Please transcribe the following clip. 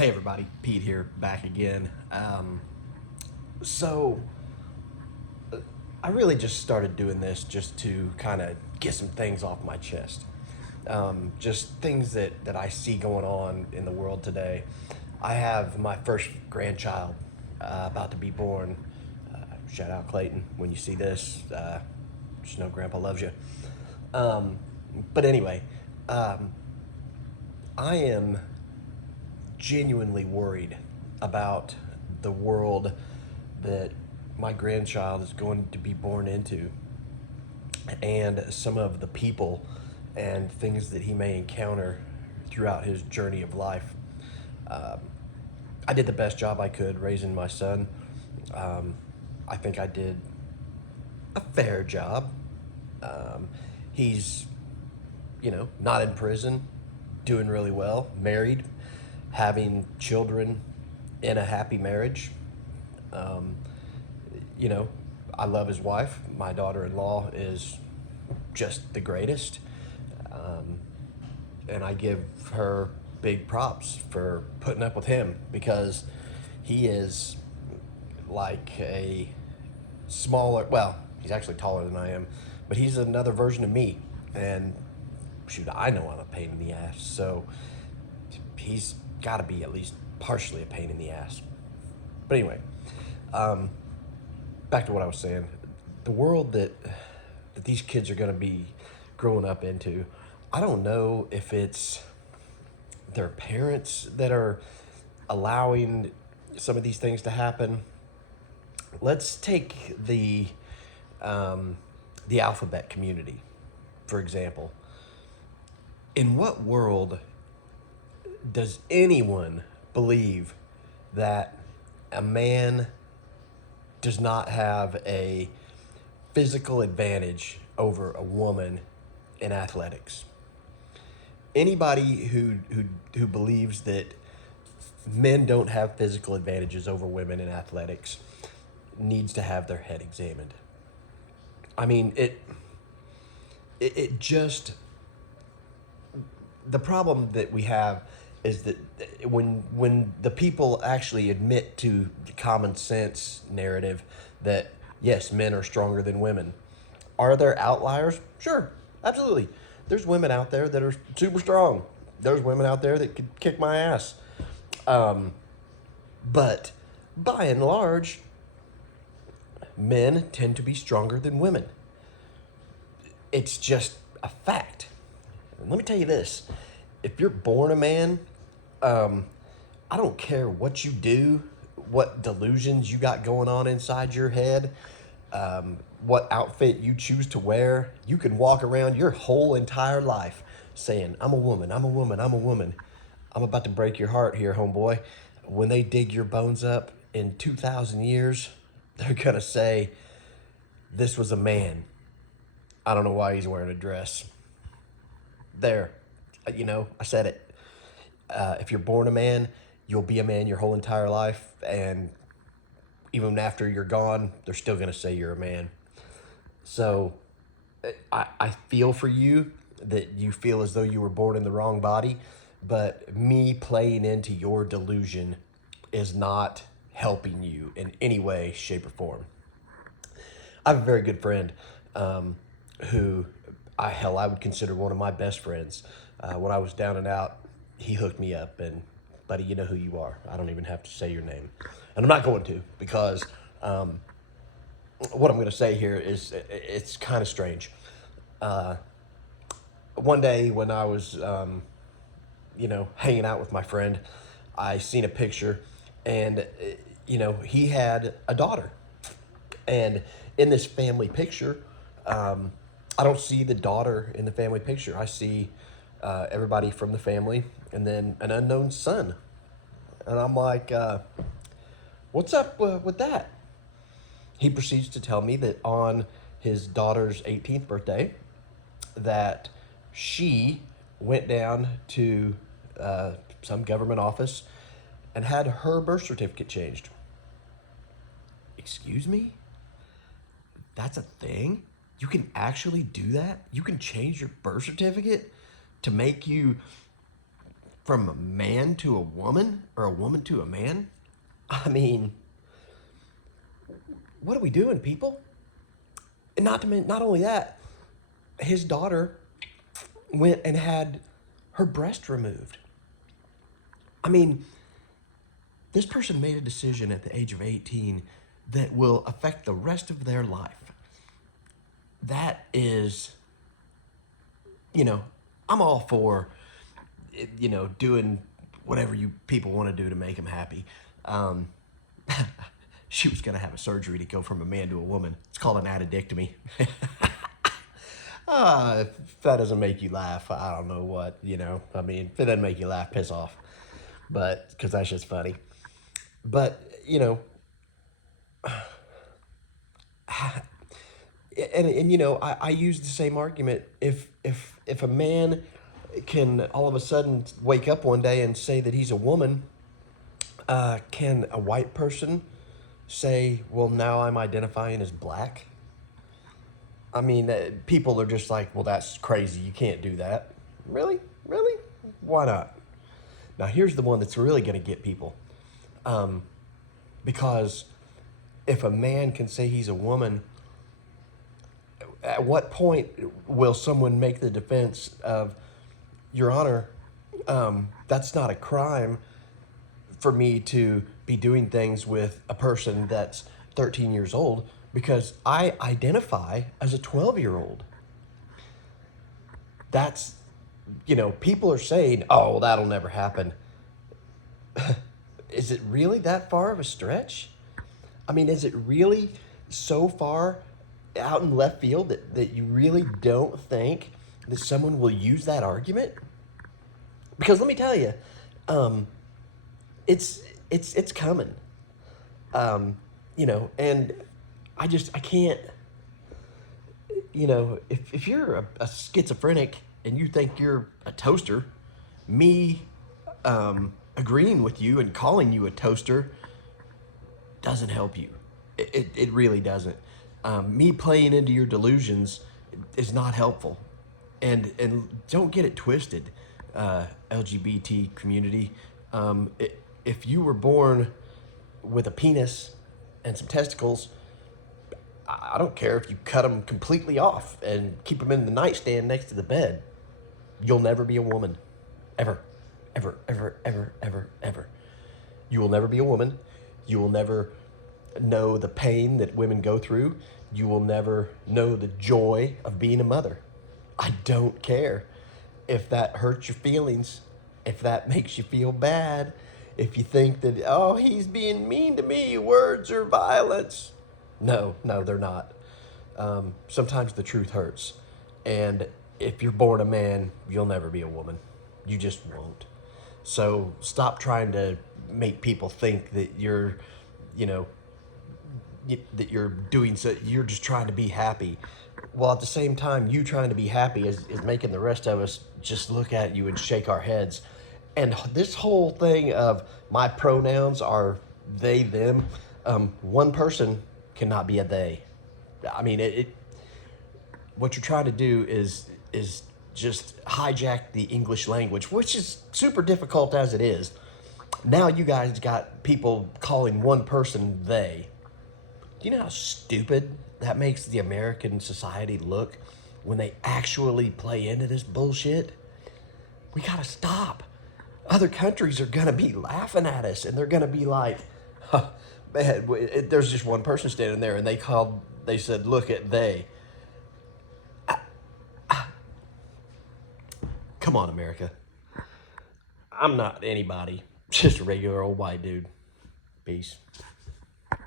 Hey everybody, Pete here, back again. So I really just started doing this just to kind of get some things off my chest. Just things that I see going on in the world today. I have my first grandchild about to be born. Shout out Clayton when you see this. Just know Grandpa loves you. Um, but anyway, um, I am genuinely worried about the world that my grandchild is going to be born into and some of the people and things that he may encounter throughout his journey of life. Um, I did the best job I could raising my son. Um, I think I did a fair job. Um, he's, not in prison, doing really well, married, having children in a happy marriage. Um, you know, I love his wife. My daughter-in-law is just the greatest. Um, and I give her big props for putting up with him because he is like a smaller, well, he's actually taller than I am, but he's another version of me. And shoot, I know I'm a pain in the ass. So he's got to be at least partially a pain in the ass. But anyway, um, back to what I was saying. The world that these kids are going to be growing up into, I don't know if it's their parents that are allowing some of these things to happen. Let's take um, the alphabet community, for example. In what world does anyone believe that a man does not have a physical advantage over a woman in athletics? Anybody who believes that men don't have physical advantages over women in athletics needs to have their head examined. I mean, it just, the problem that we have is that when the people actually admit to the common sense narrative that yes, men are stronger than women, are there outliers? Sure, absolutely. There's women out there that are super strong. There's women out there that could kick my ass. Um, but by and large, men tend to be stronger than women. It's just a fact. And let me tell you this: if you're born a man, um, I don't care what you do, what delusions you got going on inside your head, what outfit you choose to wear. You can walk around your whole entire life saying, I'm a woman, I'm a woman, I'm a woman. I'm about to break your heart here, homeboy. When they dig your bones up in 2,000 years, they're going to say, this was a man. I don't know why he's wearing a dress. There. I said it. If you're born a man, you'll be a man your whole entire life. And even after you're gone, they're still going to say you're a man. So I feel for you that you feel as though you were born in the wrong body, but me playing into your delusion is not helping you in any way, shape, or form. I have a very good friend who I would consider one of my best friends. When I was down and out, he hooked me up, and buddy, you know who you are. I don't even have to say your name, and I'm not going to because what I'm going to say here is it's kind of strange. Uh, One day when I was, hanging out with my friend, I seen a picture, and he had a daughter, and in this family picture, um, I don't see the daughter in the family picture. I see everybody from the family, and then an unknown son, and I'm like, "What's up with that?" He proceeds to tell me that on his daughter's 18th birthday, that she went down to some government office and had her birth certificate changed. Excuse me? That's a thing? You can actually do that? You can change your birth certificate to make you from a man to a woman or a woman to a man? I mean, what are we doing, people? And not only that, his daughter went and had her breast removed. I mean, this person made a decision at the age of 18 that will affect the rest of their life. That is, you know, I'm all for, doing whatever you people want to do to make them happy. Um, she was going to have a surgery to go from a man to a woman. It's called an addictomy. If that doesn't make you laugh, I don't know what, I mean, if it doesn't make you laugh, piss off. But, because that's just funny. But, I use the same argument. If a man can all of a sudden wake up one day and say that he's a woman, can a white person say, well, now I'm identifying as black? I mean, people are just like, well, that's crazy. You can't do that. Really? Really? Why not? Now, here's the one that's really going to get people. Because if a man can say he's a woman, at what point will someone make the defense of, Your Honor, that's not a crime for me to be doing things with a person that's 13 years old because I identify as a 12-year-old. That's, people are saying, oh, well, that'll never happen. Is it really that far of a stretch? I mean, is it really so far out in left field that you really don't think that someone will use that argument? Because let me tell you, it's coming. And I can't, if you're a schizophrenic and you think you're a toaster, me agreeing with you and calling you a toaster doesn't help you. It really doesn't. Me playing into your delusions is not helpful. And don't get it twisted, LGBT community. If you were born with a penis and some testicles, I don't care if you cut them completely off and keep them in the nightstand next to the bed. You'll never be a woman. Ever. Ever, ever, ever, ever, ever. You will never be a woman. You will never know the pain that women go through. You will never know the joy of being a mother. I don't care if that hurts your feelings, if that makes you feel bad, if you think that, oh, he's being mean to me, words are violence. No, they're not. Sometimes the truth hurts. And if you're born a man, you'll never be a woman. You just won't. So stop trying to make people think that you're, that you're doing so, you're just trying to be happy. Well, at the same time, you trying to be happy is making the rest of us just look at you and shake our heads. And this whole thing of my pronouns are they, them, one person cannot be a they. I mean, what you're trying to do is just hijack the English language, which is super difficult as it is. Now you guys got people calling one person they. Do you know how stupid that makes the American society look when they actually play into this bullshit? We gotta stop. Other countries are gonna be laughing at us and they're gonna be like, huh, man, there's just one person standing there and they said, look at they. Come on, America. I'm not anybody, just a regular old white dude. Peace.